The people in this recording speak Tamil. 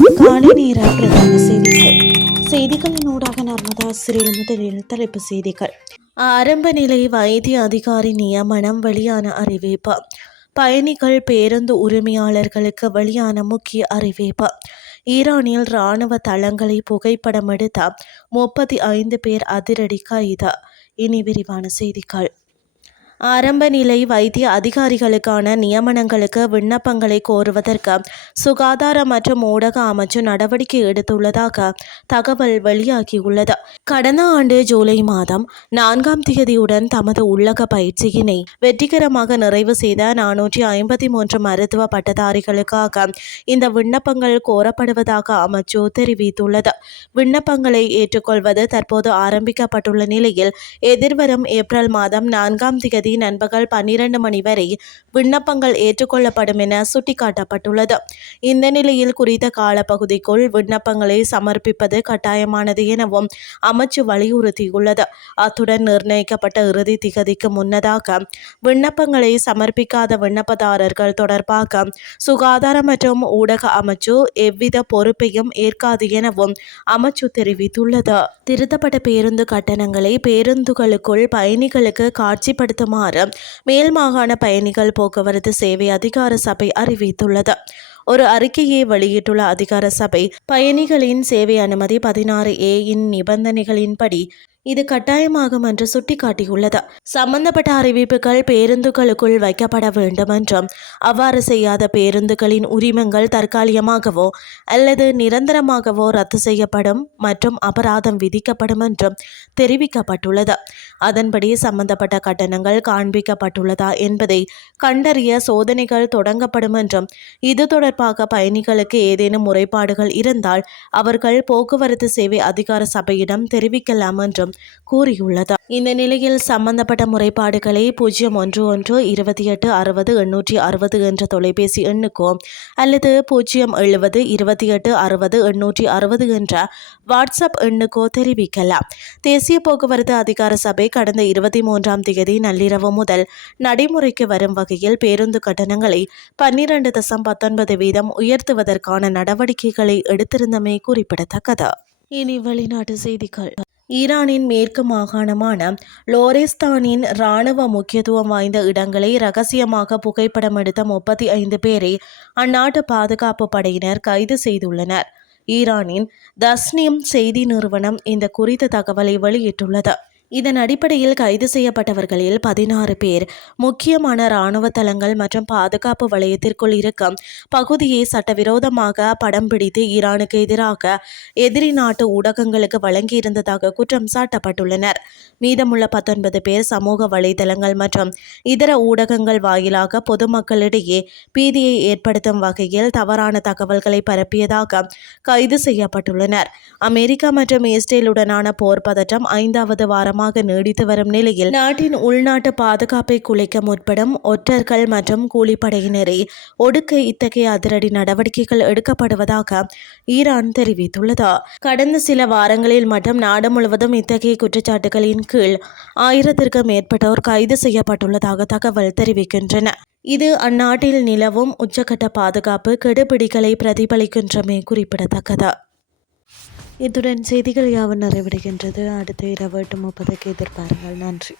காலை நேர பிரதான செய்திகள். செய்திகளின் ஊடாக நர்மதா சிறில் முதலில் தலைப்பு செய்திகள். ஆரம்ப நிலை வைத்திய அதிகாரி நியமனம் வெளியான அறிவிப்பு. பயணிகள் பேருந்து உரிமையாளர்களுக்கு வெளியான முக்கிய அறிவிப்பு. ஈரானில் இராணுவ தளங்களை புகைப்படம் எடுத்த 35 பேர் அதிரடி கைது. இனி விரிவான செய்திகள். ஆரம்ப நிலை வைத்திய அதிகாரிகளுக்கான நியமனங்களுக்கு விண்ணப்பங்களை கோருவதற்கு சுகாதார மற்றும் ஊடக அமைச்சு நடவடிக்கை எடுத்துள்ளதாக தகவல் வெளியாகியுள்ளது. கடந்த ஆண்டு ஜூலை மாதம் 4ஆம் தேதியுடன் தமது உள்ளக பயிற்சியினை வெற்றிகரமாக நிறைவு செய்த 453 மருத்துவ பட்டதாரிகளுக்காக இந்த விண்ணப்பங்கள் கோரப்படுவதாக அமைச்சு தெரிவித்துள்ளது. விண்ணப்பங்களை ஏற்றுக்கொள்வது தற்போது ஆரம்பிக்கப்பட்டுள்ள நிலையில் எதிர்வரும் ஏப்ரல் மாதம் 4ஆம் தேதி நண்பகல் 12 மணி வரை விண்ணப்பங்கள் ஏற்றுக்கொள்ளப்படும் என சுட்டிக்காட்டப்பட்டுள்ளது. இந்த நிலையில் குறித்த காலப்பகுதிக்குள் விண்ணப்பங்களை சமர்ப்பிப்பது கட்டாயமானது எனவும் அமைச்சு வலியுறுத்தியுள்ளது. அத்துடன் நிர்ணயிக்கப்பட்ட இறுதி திகதிக்கு முன்னதாக விண்ணப்பங்களை சமர்ப்பிக்காத விண்ணப்பதாரர்கள் தொடர்பாக சுகாதார மற்றும் ஊடக அமைச்சு எவ்வித பொறுப்பையும் ஏற்காது எனவும் அமைச்சு தெரிவித்துள்ளது. திருத்தப்பட்ட பேருந்து கட்டணங்களை பேருந்துகளுக்குள் பயணிகளுக்கு காட்சிப்படுத்துமாறு மேல் மாகாண பயணிகள் போக்குவரத்து சேவை அதிகார சபை அறிவித்துள்ளது. ஒரு அறிக்கையை வெளியிட்டுள்ள அதிகார சபை பயணிகளின் சேவை அனுமதி 16A இன் நிபந்தனைகளின்படி இது கட்டாயமாகும் என்று சுட்டிக்காட்டியுள்ளது. சம்பந்தப்பட்ட அறிவிப்புகள் பேருந்துகளுக்குள் வைக்கப்பட வேண்டும் என்றும் அவ்வாறு செய்யாத பேருந்துகளின் உரிமங்கள் தற்காலிகமாகவோ அல்லது நிரந்தரமாகவோ ரத்து செய்யப்படும் மற்றும் அபராதம் விதிக்கப்படும் என்றும் தெரிவிக்கப்பட்டுள்ளது. அதன்படி சம்பந்தப்பட்ட கட்டணங்கள் காண்பிக்கப்பட்டுள்ளதா என்பதை கண்டறிய சோதனைகள் தொடங்கப்படும் என்றும் இது தொடர்பாக பயணிகளுக்கு ஏதேனும் முறைப்பாடுகள் இருந்தால் அவர்கள் போக்குவரத்து சேவை அதிகார சபையிடம் தெரிவிக்கலாம் என்றும் கூறியுள்ளது. இந்த நிலையில் சம்பந்தப்பட்ட முறைப்பாடுகளை 011-28-60-860 என்ற தொலைபேசி எண்ணுக்கோ அல்லது 070-28-60-860 என்ற வாட்ஸ்அப் எண்ணுக்கோ தெரிவிக்கலாம். தேசிய போக்குவரத்து அதிகார சபை கடந்த 23ஆம் தேதி நள்ளிரவு முதல் நடைமுறைக்கு வரும் வகையில் பேருந்து கட்டணங்களை 12.19% உயர்த்துவதற்கான நடவடிக்கைகளை எடுத்திருந்தமை குறிப்பிடத்தக்கது. இனி வெளிநாட்டு செய்திகள். ஈரானின் மேற்கு மாகாணமான லோரேஸ்தானின் இராணுவ முக்கியத்துவம் வாய்ந்த இடங்களை இரகசியமாக புகைப்படம் எடுத்த 35 பேரை அந்நாட்டு பாதுகாப்பு படையினர் கைது செய்துள்ளனர். ஈரானின் தஸ்னீம் செய்தி நிறுவனம் இந்த குறித்த தகவலை வெளியிட்டுள்ளது. இதன் அடிப்படையில் கைது செய்யப்பட்டவர்களில் 16 பேர் முக்கியமான இராணுவ தளங்கள் மற்றும் பாதுகாப்பு வலயத்திற்குள் இருக்கும் பகுதியை சட்டவிரோதமாக படம் பிடித்து ஈரானுக்கு எதிராக எதிரி நாட்டு ஊடகங்களுக்கு வழங்கியிருந்ததாக குற்றம் சாட்டப்பட்டுள்ளனர். மீதமுள்ள 19 பேர் சமூக வலைதளங்கள் மற்றும் இதர ஊடகங்கள் வாயிலாக பொதுமக்களிடையே பீதியை ஏற்படுத்தும் வகையில் தவறான தகவல்களை பரப்பியதாக கைது செய்யப்பட்டுள்ளனர். அமெரிக்கா மற்றும் இஸ்ரேலுடனான போர் பதற்றம் 5வது வாரம் நீடித்து வரும் நிலையில் நாட்டின் உள்நாட்டு பாதுகாப்பை குலைக்க முற்படும் ஒற்றர்கள் மற்றும் கூலிப்படையினரை ஒடுக்க இத்தகைய அதிரடி நடவடிக்கைகள் எடுக்கப்படுவதாக ஈரான் தெரிவித்துள்ளது. கடந்த சில வாரங்களில் மட்டும் நாடு முழுவதும் இத்தகைய குற்றச்சாட்டுகளின் கீழ் 1000க்கும் மேற்பட்டோர் கைது செய்யப்பட்டுள்ளதாக தகவல் தெரிவிக்கின்றன. இது அந்நாட்டில் நிலவும் உச்சக்கட்ட பாதுகாப்பு கெடுபிடிகளை பிரதிபலிக்கின்றமை குறிப்பிடத்தக்கது. இத்துடன் செய்திகள் யாவும் நிறைவடைகின்றது. அடுத்த இரவு 8:30 எதிர்பாருங்கள். நன்றி.